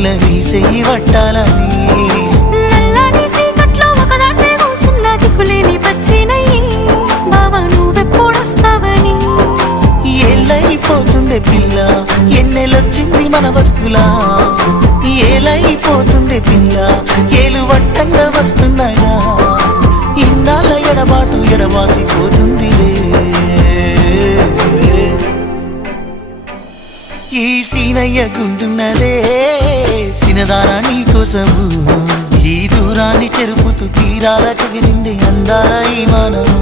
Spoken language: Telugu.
పిల్ల నీ చెయ్యి పట్టాలని నల్లని సీకట్లో ఒకదాన్నే కూసున్న దిక్కులేని పచ్చినయ్యి బావా నువ్వెప్పుడొస్తావని ఏళ్ళైపోతుంది పిల్ల ఎన్నెలొచ్చింది మన బతుకులా ఏలైపోతుంది పిల్ల ఏలు వట్టంగా వస్తున్నాగా ఇన్నాళ్ళ ఎడబాటు ఎడవాసిపోతుందిలే ఈ సీనయ్య గుంటున్నదే సినదారా నీ కోసము ఈ దూరాన్ని చెరుపుతూ తీరాల కగిలింది అందాల ఈ మానవు